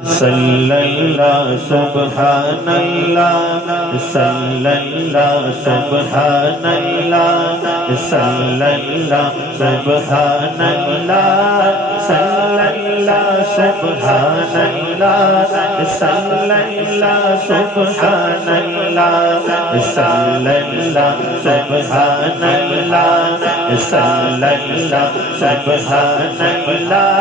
صلی اللہ سبحان اللہ صلی اللہ سبحان اللہ صلی اللہ سبحان اللہ صلی اللہ سبحان اللہ صلی اللہ سبحان اللہ صلی اللہ سبحان اللہ صلی اللہ سبحان اللہ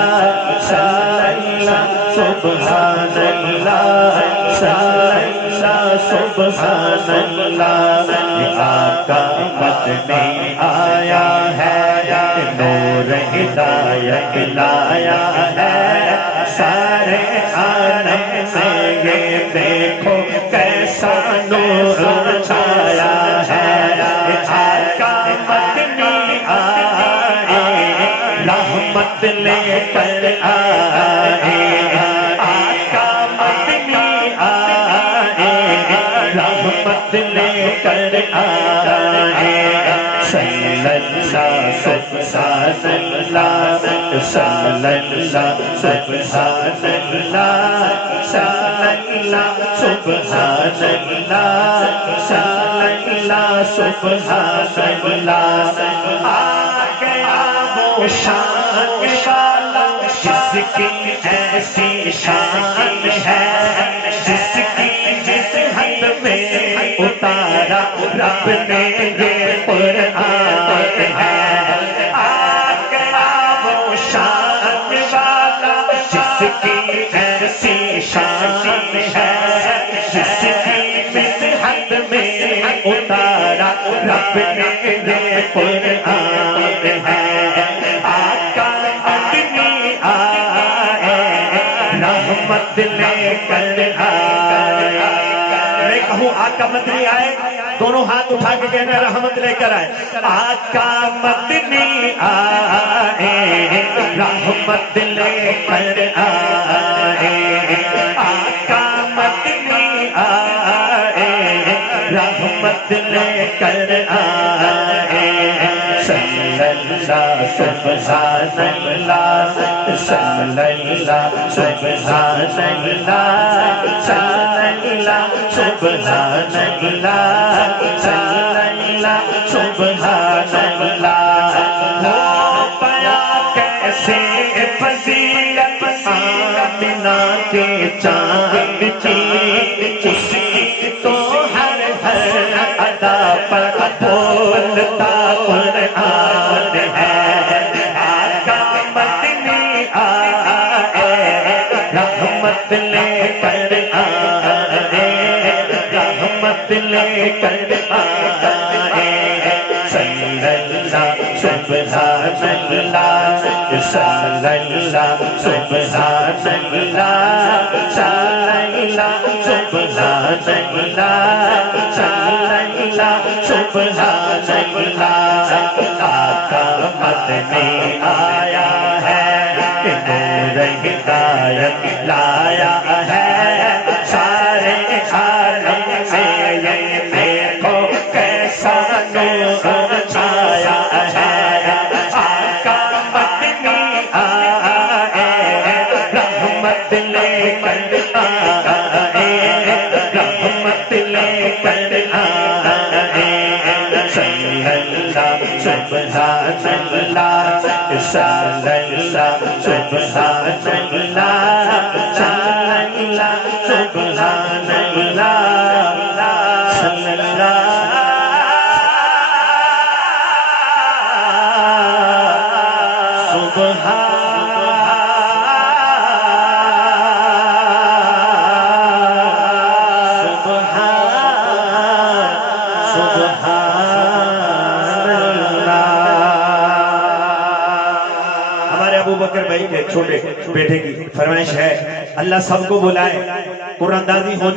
صلی اللہ سبحان اللہ صلی اللہ سبحان اللہ آقا مدنی آیا ہے نور ہدایت لایا ہے سارے عالم میں یہ دیکھو کیسا نور چھایا ہے آقا مدنی آئے رحمت لے کر آئے رحمت لے کر آئے صلی اللہ سبحان اللہ صلی اللہ سبحان اللہ صلی اللہ سبحان اللہ صلی اللہ سبحان اللہ آ گیا وہ شان والا جس کی ایسی شان ہے جس کی جس حد میں اتارا رب نے یہ قرآن ہے آ گیا وہ شان والا جس کی ایسی شان ہے جس کی جس حد میں اتارا رب نے یہ قرآن ہے آقا مدنی آئے رحمت لے کر آئے میں کہوں آقا مدنی آئے دونوں ہاتھ اٹھا کے کہنا رحمت لے کر آئے آقا مدنی آئے رحمت لے کر آئے آقا مدنی آئے رحمت لے کر آئے صلی اللہ سبحان اللہ صلی اللہ سبحان اللہ صلی اللہ سبحان اللہ صلی اللہ سبحان اللہ ہو پایا کیسے فضیلت آمنہ کے چاند کی اس کی تو ہر ادا پر بولتا قرآن ہے آقا مدنی آئے رحمت لے کر آئے رحمت لے کر آئے صلی اللہ سبحان اللہ صلی اللہ سبحان اللہ صلی اللہ سبحان اللہ صلی اللہ سبحان اللہ آقا مدنی آیا ہے نور ہدایت لایا ہے سارے عالم سے یہ دیکھو کیسا نور چھایا ہے آقا مدنی آئے رحمت لے کر آئے رحمت لے کر آئے صلی اللہ سبحان اللہ صلی اللہ سبحان اللہ صلی اللہ سبحان اللہ صلی اللہ ابوبکر بھائی کے چھوٹے بیٹے کی فرمائش ہے اللہ سب کو بلائے قرآن اندازی ہونے